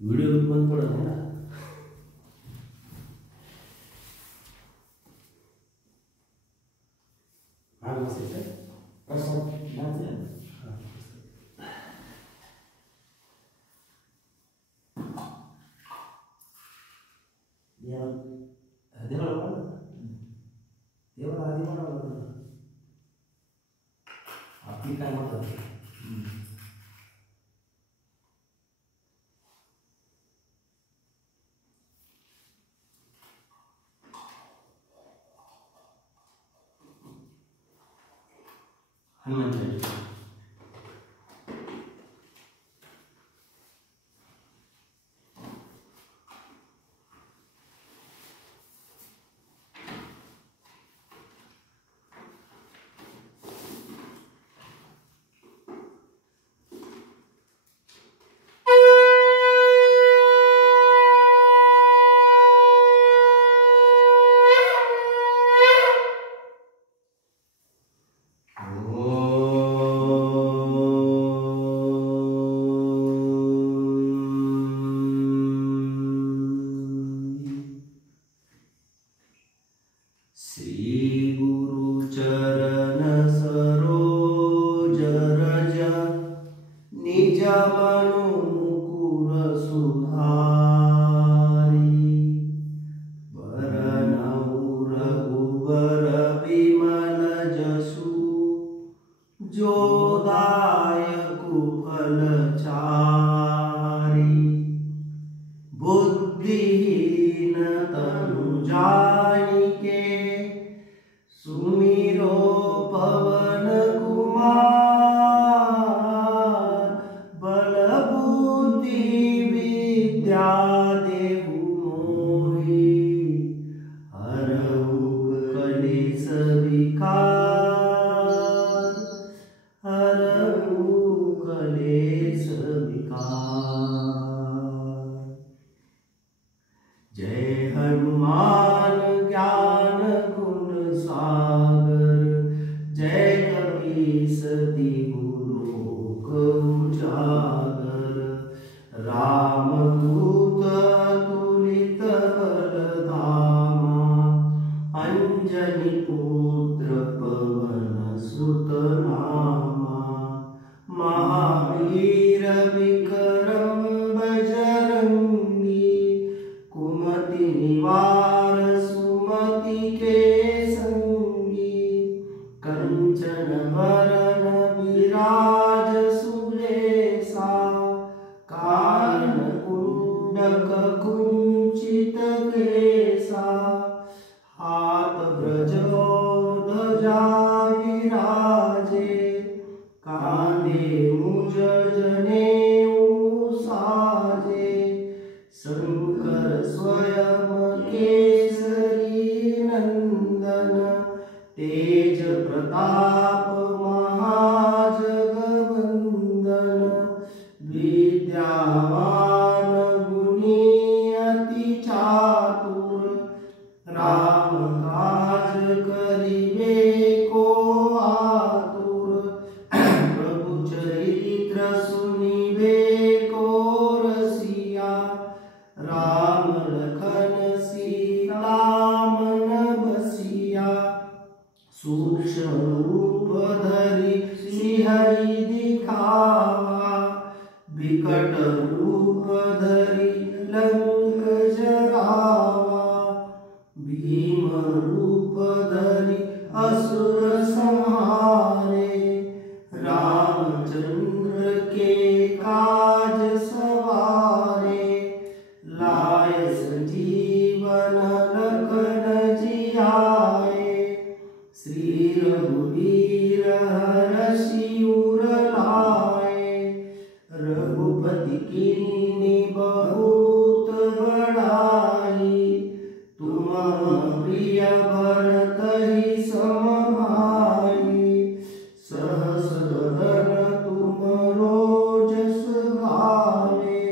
Video भी बंद पड़ा है ना। हाँ बस इसे बस डांस है। या देवाला आधी म्हणाला आपली काय म्हणतात हनुमान चालीसा। श्री गुरु चरण सरोज रज निज मनु मुकुर सुधारी बरनउँ रघुबर विमल जसु जो दायकु फल चारि बुद्धिहीन तनु जानिके सुमिरो पवन कुमार बल बुद्धि विद्या देहु मोहि हरहु कलेश विकार हरहु कलेश विकार। जय हनुमान ज्ञान गुण सागर जय कपीस तिहु लोक उजागर रामदूत अतुलित बल धामा अंजनी पुत्र पवन सुत नामा महावीर विक्रम बजरंगी कुमति निवार सुमति के संगी कंचन वरन विराज सुबेसा कान कुंडक कुंचित केसा हाथ ब्रजो ध्वजा विराजे कांधे मुज जनेऊ साजे शंकर स्वयं केसरी नंदन तेज प्रताप महाजगवंदन विद्यावान गुणी अति चातुर राम काज करिबे को आतुर प्रभु चरित्र सुनिबे को रसिया राम लखन सीता मन बसिया सूक्ष्म रूप धरि सिंहई दिखावा विकट रूप धरि लंक जरावा भीम रूप धरि असुर संहारे रामचंद्र के काज सवारे लाय संजीवन लखन जियाए श्री रघुवीर हरषि उर लाए रघुपति कीन्ही बहुत बड़ाई तुम प्रिय भरतहि सम भाई सहस बदन तुम रोजस गावे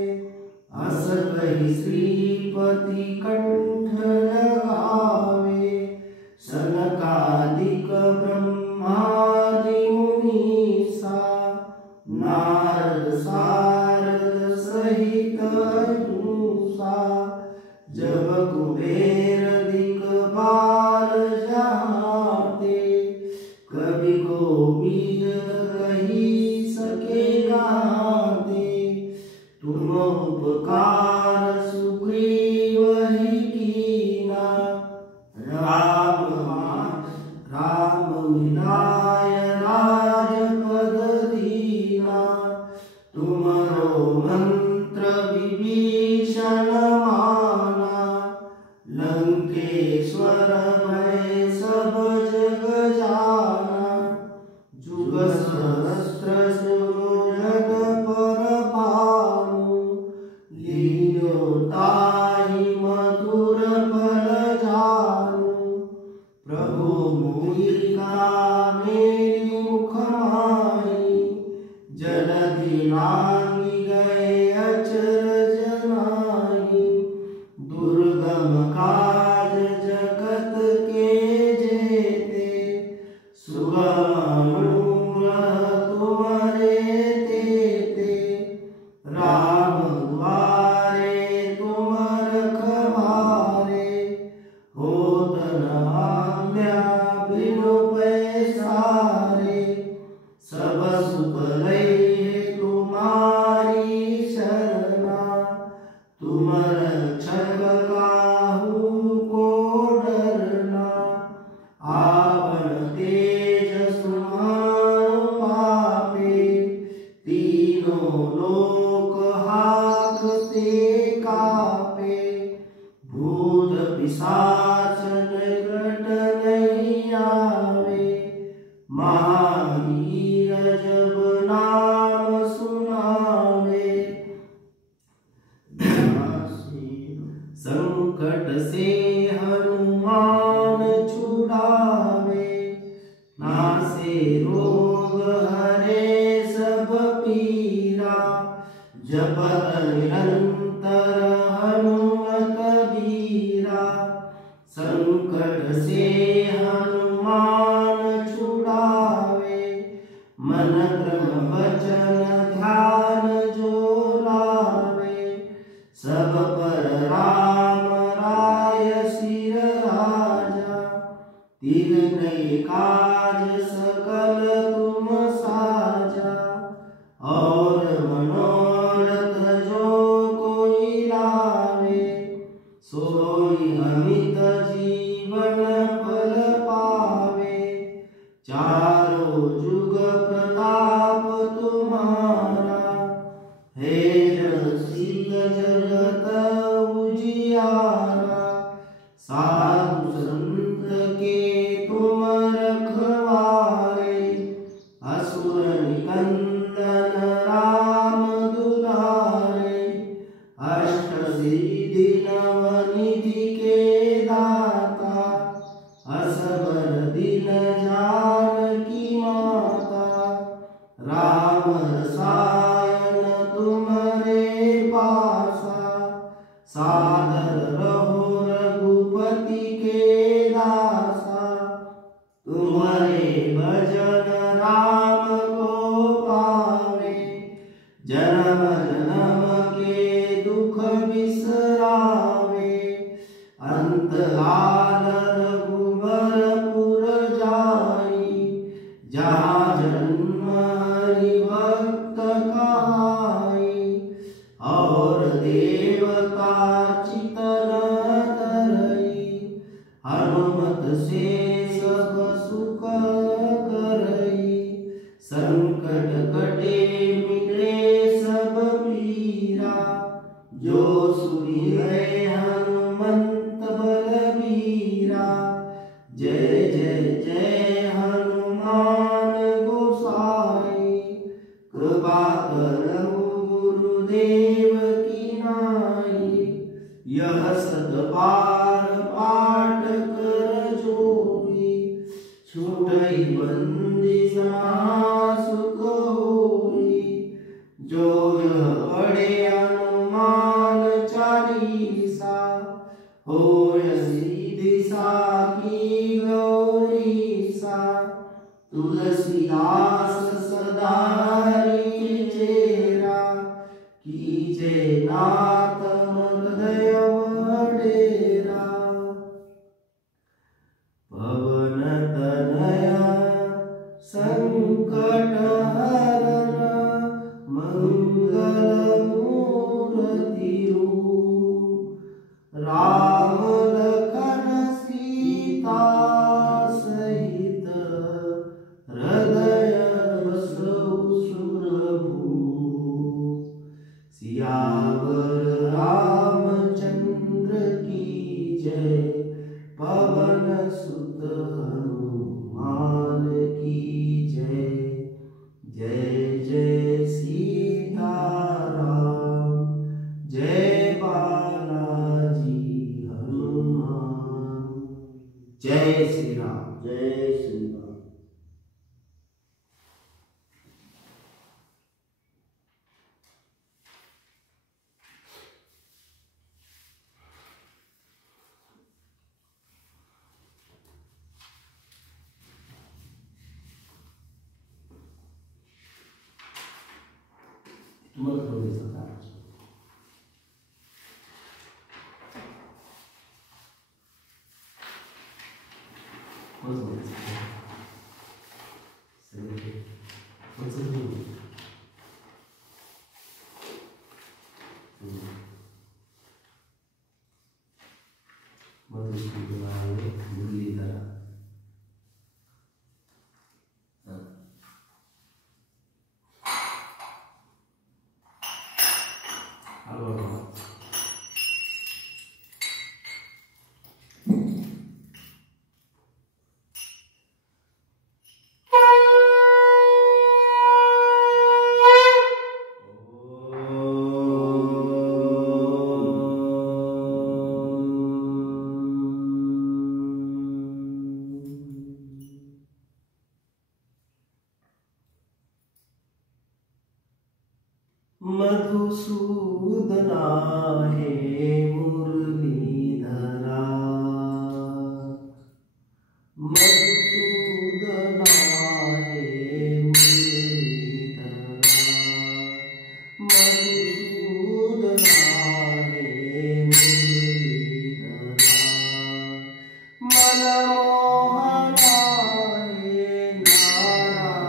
अस कहि श्रीपति कंठ लगावे सनकादिक ब्रह्मादि मुनीसा नारद सारद सहित तुम उपकार सुग्रीव ही कीना। राम मिलाय राजपद दीना। तुमरो मंत्र विभीषण माना। लंकेश्वर भय सब जग जाना। जुग सहस्त्र सुरजन पर भानु। लील्यो ताहि मधुर फल जानु। प्रभु मुद्रिका मेरी मुख माही। जलधि लांघि गए अचरज नाहि। दुर्गम काज जगत के जेते। सुगम अनुग्रह तुम्हारे तेते। राम द्वारे तुम रखवारे। होत न आज्ञा बिनु पैसारे। सब सुख लय तुम्हारी शरणा। तुम रक्षक काहू को डरना। आपन तेज सुमरु पापे। तीनों लोक हाकते कापे। भूत पिशाच निकट नहीं आवे। महावीर जब नाम सुनावे। संकट से हनुमान छुड़ावे। नासे रोग हरे सब पीरा। जपत निरंतर हनुमत बीरा। संकट से हनुमान छुड़ावे। मन क्रम वचन ध्यान जो लावे। सब पर राम राय सिर राजा। तिनके काज सकल तुम साजा। और मनोरथ जो कोई लावे। सोई अमित जीवन फल पावे। चारों जुग प्रताप तुम्हारा। हे शील जगत उजियारा। साधु संत के तुम रखवारे। असुर निकंदन राम दुलारे। अष्ट सिद्धि नवनिधि के दाता। असबर दिन जानकी माता। राम रसायन तुम्हारे पासा। सादर रहो रघुपति के दासा। तुम्हारे भजन राम को पावे। जन्म जन्म के दुख बिसरावे। अंत काल रघुबरपुर जाई। जहाँ जन्म हरि भक्त कहाई। और देवता चितन तरई। हनुमत से सब सुख करई। संकट कटे मिले सब पीरा। जो सुमिरै हनुमंत बलबीरा। जय जय जय हनुमान गोसाई। कृपा करहु गुरुदेव की नाई। यह सत बार पाठ कर जोई। छूटई बंदी सुख होई। जो यह पढ़े हनुमान चालीसा। होय सिद्धि साखी गौरीसा। तुलसीदास सदा हरि चेरा। कीजे नाथ हृदय डेरा। पवन तनया संकट हरण मंगल सियावर रामचंद्र की जय, पवन सुत हनुमान की जय। जय जय सीताराम, जय बालाजी हनुमान। जय श्री राम, जय श्री राम। तुम्हाला करू द्यायचं का? कोणचं बोलायचं? सगळे कोणचं बोलू? मधुसूदन आहे मुरलीधर। मधुसूदना हे मुरलीधरा, मधुसूदना हे मुरलीधरा, मधुसूदना हे मुरलीधरा, मनमोहना हे नारायणा,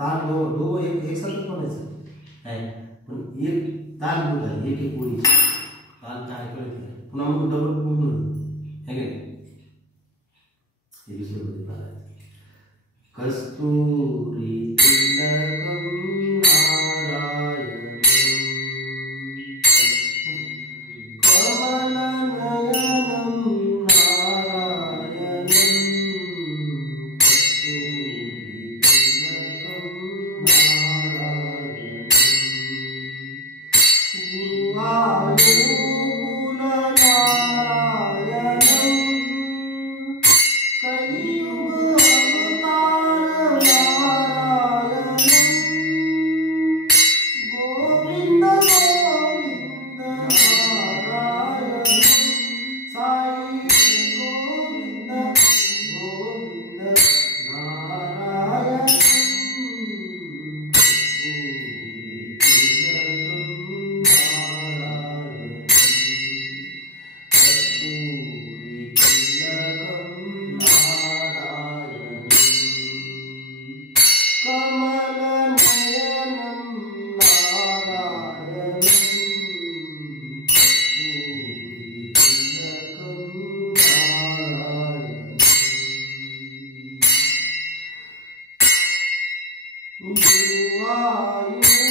ताल दो एक साथ बनायचं आहे, पण एक ताल बोला एक एक ओळी ताल काय कळते पुन्हा मग डबल पूर्ण है का हे दुसरं मध्ये पाहायचं। कस्तुरी तिलकम नारायणं कमलनयनं नारायणं, कलियुग अवतार नारायण। गुरुवायूर